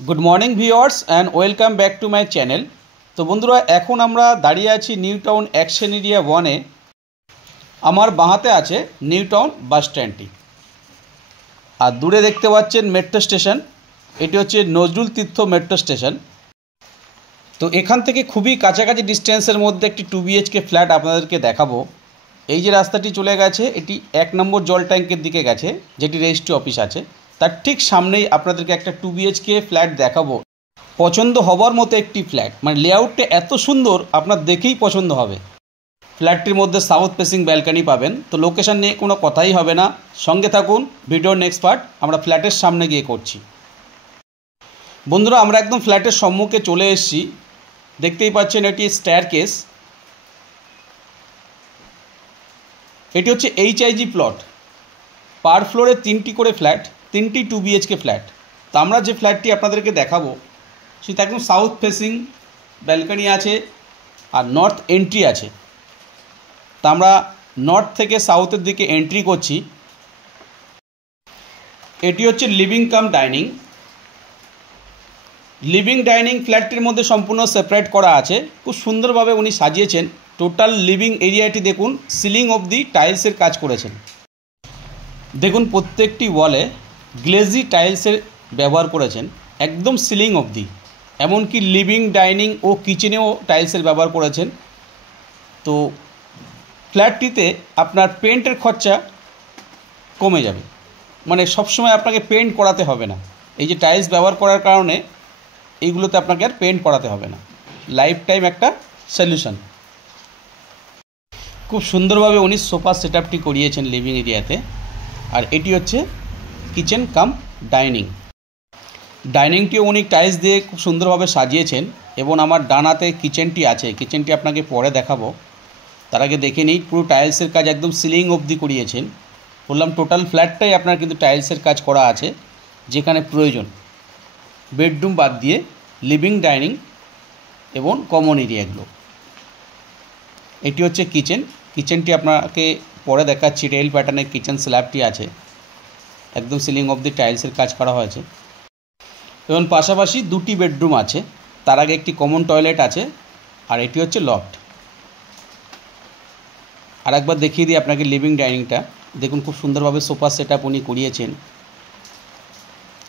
Good morning viewers and welcome back to my channel. तो बंधुरा एखन आमरा दाड़िये आछि New Town Action Area 1 A. आमार बाहाते आछे निउ टाउन बास स्टैंडटी और दूरे देखते पाच्छेन मेट्रो स्टेशन। एटी होच्छे नजरुल तीर्थ मेट्रो स्टेशन। तो एखान थेके खूबई काछाकाछि डिस्टेंसर मध्य एकटी 2 BHK फ्लैट आपनादेरके देखाबो। এই যে রাস্তাটি চলে গেছে এটি 1 নম্বর জল ট্যাঙ্কের দিকে গেছে, যেটি রেজিস্ট্রি অফিস আছে তার ঠিক সামনেই আপনাদেরকে একটা 2 BHK ফ্ল্যাট দেখাবো। পছন্দ হবার মতো একটি ফ্ল্যাট, মানে লেআউটটা এত সুন্দর আপনার দেখেই পছন্দ হবে। ফ্ল্যাটটির মধ্যে সাউথ ফেসিং ব্যালকনি পাবেন। তো লোকেশন নিয়ে কোনো কথাই হবে না, সঙ্গে থাকুন। ভিডিওর নেক্সট পার্ট আমরা ফ্ল্যাটের সামনে গিয়ে করছি। বন্ধুরা আমরা একদম ফ্ল্যাটের সম্মুখে চলে এসেছি। দেখতেই পাচ্ছেন এটি স্টেয়ারকেস। এটি হচ্ছে HIG প্লট। পার ফ্লোরে 3টি করে ফ্ল্যাট, 3টি 2 BHK ফ্ল্যাট। তো আমরা যে ফ্ল্যাটটি আপনাদেরকে দেখাবো সেটা একদম সাউথ ফেসিং ব্যালকনি আছে আর নর্থ এন্ট্রি আছে। তো আমরা নর্থ থেকে সাউথের দিকে এন্ট্রি করছি। এটি হচ্ছে living cum dining. Living dining ফ্ল্যাটটির মধ্যে সম্পূর্ণ সেপারেট করা আছে। খুব সুন্দরভাবে উনি সাজিয়েছেন। টোটাল লিভিং এরিয়াটি দেখুন, সিলিং অবধি টাইলসের কাজ করেছেন। দেখুন প্রত্যেকটি ওয়ালে গ্লেজি টাইলসের ব্যবহার করেছেন, একদম সিলিং অবধি। এমনকি লিভিং ডাইনিং ও কিচেনেও টাইলসের ব্যবহার করেছেন। তো ফ্ল্যাটটিতে আপনার পেন্টের খরচা কমে যাবে, মানে সবসময় আপনাকে পেন্ট করাতে হবে না। এই যে টাইলস ব্যবহার করার কারণে এইগুলোতে আপনাকে আর পেন্ট করাতে হবে না। লাইফ টাইম একটা সলিউশন। খুব সুন্দরভাবে উনি সোফা সেটআপটি করিয়েছেন লিভিং এরিয়াতে। আর এটি হচ্ছে কিচেন কাম ডাইনিং। ডাইনিংটিও উনি টাইলস দিয়ে খুব সুন্দরভাবে সাজিয়েছেন। এবং আমার ডানাতে কিচেনটি আছে, কিচেনটি আপনাকে পরে দেখাবো। তার আগে দেখে নিই, পুরো টাইলসের কাজ একদম সিলিং অবধি করিয়েছেন। বললাম টোটাল ফ্ল্যাটটাই আপনার কিন্তু টাইলসের কাজ করা আছে। যেখানে প্রয়োজন বেডরুম বাদ দিয়ে লিভিং ডাইনিং এবং কমন এরিয়াগুলো। এটি হচ্ছে কিচেন। কিচেনটি আপনাকে পরে দেখাচ্ছি। রেল প্যাটার্নের কিচেন স্ল্যাবটি আছে, একদম সিলিং অবধি টাইলসের কাজ করা হয়েছে। এবং পাশাপাশি 2টি বেডরুম আছে। তার আগে একটি কমন টয়লেট আছে। আর এটি হচ্ছে লফট। আর একবার দেখিয়ে দিই আপনাকে লিভিং ডাইনিংটা। দেখুন খুব সুন্দরভাবে সোফা সেটআপ উনি করিয়েছেন।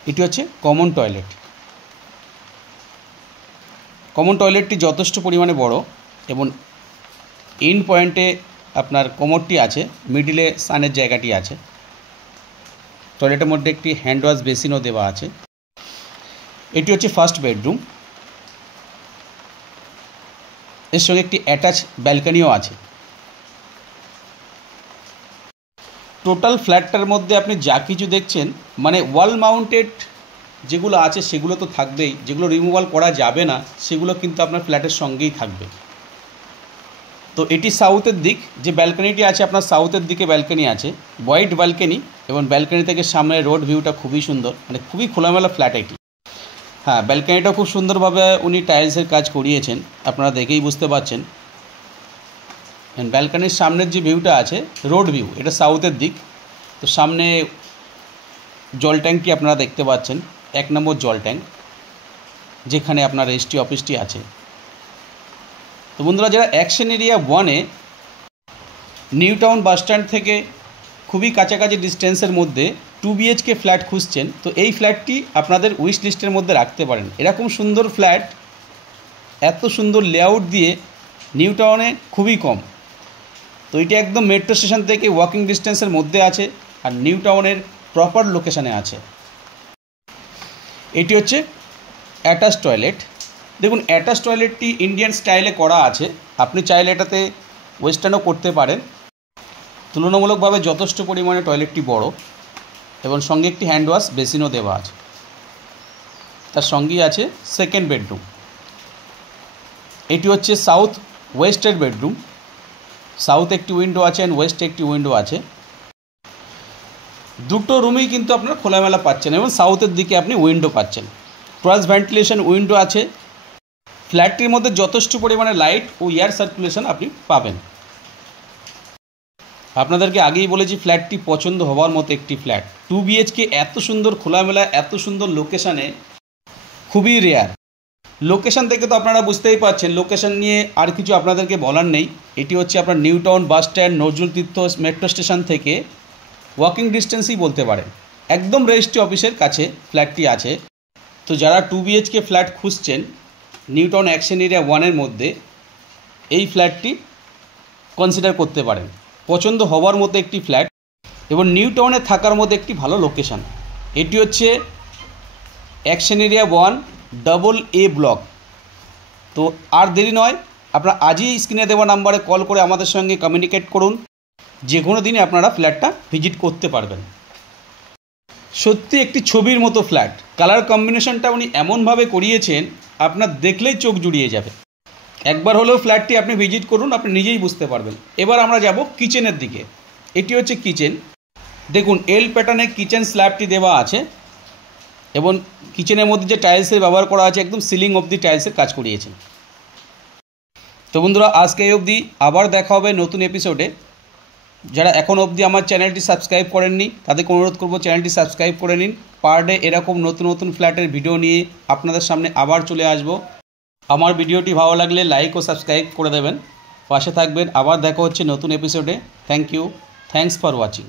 এটি হচ্ছে কমন টয়লেট। কমন টয়লেটটি যথেষ্ট পরিমাণে বড় এবং এন্ড পয়েন্টে আপনার কোমরটি আছে, মিডিলে সানের জায়গাটি আছে। টয়লেটের মধ্যে একটি হ্যান্ড ওয়াশ বেসিনও দেওয়া আছে। এটি হচ্ছে ফার্স্ট বেডরুম। এর সঙ্গে একটি অ্যাটাচ ব্যালকনিও আছে। টোটাল ফ্ল্যাটটার মধ্যে আপনি যা কিছু দেখছেন, মানে ওয়াল মাউন্টেড যেগুলো আছে সেগুলো তো থাকবেই, যেগুলো রিমুভাল করা যাবে না সেগুলো কিন্তু আপনার ফ্ল্যাটের সঙ্গেই থাকবে। তো এটি সাউথের দিক, যে ব্যালকনিটি আছে আপনার সাউথের দিকে ব্যালকনি আছে, ওয়াইড ব্যালকনি। এবং ব্যালকনি থেকে সামনে রোড ভিউটা খুবই সুন্দর, মানে খুবই খোলামেলা ফ্ল্যাট এটি। হ্যাঁ, ব্যালকনিটা খুব সুন্দরভাবে উনি টাইলসের কাজ করিয়েছেন, আপনারা দেখেই বুঝতে পারছেন। ব্যালকনির সামনের যে ভিউটা আছে রোড ভিউ, এটা সাউথের দিক। তো সামনে জল ট্যাঙ্কটি আপনারা দেখতে পাচ্ছেন, 1 নম্বর জল ট্যাঙ্ক, যেখানে আপনার রেজিস্ট্রি অফিসটি আছে। তো বন্ধুরা যারা অ্যাকশন এরিয়া 1-এ নিউ টাউন বাস স্ট্যান্ড থেকে খুবই কাছাকাছি ডিস্টেন্সের মধ্যে 2 BHK ফ্ল্যাট খুঁজছেন, তো এই ফ্ল্যাটটি আপনাদের উইশ লিস্টের মধ্যে রাখতে পারেন। এরকম সুন্দর ফ্ল্যাট এত সুন্দর লেআউট দিয়ে নিউ টাউনে খুবই কম। তো এটি একদম মেট্রো স্টেশন থেকে ওয়াকিং ডিস্টেন্সের মধ্যে আছে আর নিউ টাউনের প্রপার লোকেশানে আছে। এটি হচ্ছে অ্যাটাচ টয়লেট। দেখুন অ্যাটাচ টয়লেটটি ইন্ডিয়ান স্টাইলে করা আছে। আপনি চাইলে এটাতে ওয়েস্টার্নও করতে পারেন। তুলনামূলকভাবে যথেষ্ট পরিমাণে টয়লেটটি বড় এবং সঙ্গে একটি হ্যান্ড ওয়াশ বেসিনও দেওয়া আছে। তার সঙ্গেই আছে সেকেন্ড বেডরুম। এটি হচ্ছে সাউথ ওয়েস্টের বেডরুম। সাউথ একটি উইন্ডো আছে অ্যান্ড ওয়েস্টে একটি উইন্ডো আছে। দুটো রুমেই কিন্তু আপনারা খোলামেলা পাচ্ছেন এবং সাউথের দিকে আপনি উইন্ডো পাচ্ছেন। ক্রস ভেন্টিলেশন উইন্ডো আছে। ফ্ল্যাটটির মধ্যে যথেষ্ট পরিমাণে লাইট ও এয়ার সার্কুলেশন আপনি পাবেন। আপনাদেরকে আগেই বলেছি ফ্ল্যাটটি পছন্দ হওয়ার মতো একটি ফ্ল্যাট। 2 BHK এত সুন্দর খোলামেলা, এত সুন্দর লোকেশানে খুবই রেয়ার। লোকেশন থেকে তো আপনারা বুঝতেই পারছেন, লোকেশন নিয়ে আর কিছু আপনাদেরকে বলার নেই। এটি হচ্ছে আপনার new town bus stand, Nazrul Tirtha metro station থেকে ওয়াকিং ডিস্টেন্সই বলতে পারেন। একদম রেজিস্ট্রি অফিসের কাছে ফ্ল্যাটটি আছে। তো যারা 2 BHK ফ্ল্যাট খুঁজছেন নিউ টাউন অ্যাকশন এরিয়া 1-এর মধ্যে, এই ফ্ল্যাটটি কনসিডার করতে পারেন। পছন্দ হওয়ার মতো একটি ফ্ল্যাট এবং নিউ টাউনে থাকার মধ্যে একটি ভালো লোকেশন। এটি হচ্ছে অ্যাকশন এরিয়া 1 AA ব্লক। তো আর দেরি নয়, আপনারা আজই স্ক্রিনে দেওয়া নাম্বারে কল করে আমাদের সঙ্গে কমিউনিকেট করুন। যে কোনো দিনে আপনারা ফ্ল্যাটটা ভিজিট করতে পারবেন। সত্যি একটি ছবির মতো ফ্ল্যাট। কালার কম্বিনেশনটা উনি এমনভাবে করিয়েছেন, আপনার দেখলেই চোখ জুড়িয়ে যাবে। একবার হলেও ফ্ল্যাটটি আপনি ভিজিট করুন, আপনি নিজেই বুঝতে পারবেন। এবার আমরা যাব কিচেনের দিকে। এটি হচ্ছে কিচেন। দেখুন, এল প্যাটার্নে কিচেন স্ল্যাবটি দেওয়া আছে এবং কিচেনের মধ্যে যে টাইলসের ব্যবহার করা আছে, একদম সিলিং অবধি টাইলসের কাজ করিয়েছেন। তো বন্ধুরা, আজকে এই অবধি। আবার দেখা হবে নতুন এপিসোডে। যারা এখন অবধি আমার চ্যানেলটি সাবস্ক্রাইব করেননি তাদেরকে অনুরোধ করব চ্যানেলটি সাবস্ক্রাইব করে নিন। পার ডে এরকম নতুন নতুন ফ্ল্যাটের ভিডিও নিয়ে আপনাদের সামনে আবার চলে আসব। আমার ভিডিওটি ভালো লাগলে লাইক ও সাবস্ক্রাইব করে দেবেন, পাশে থাকবেন। আবার দেখা হচ্ছে নতুন এপিসোডে। Thank you, thanks for watching.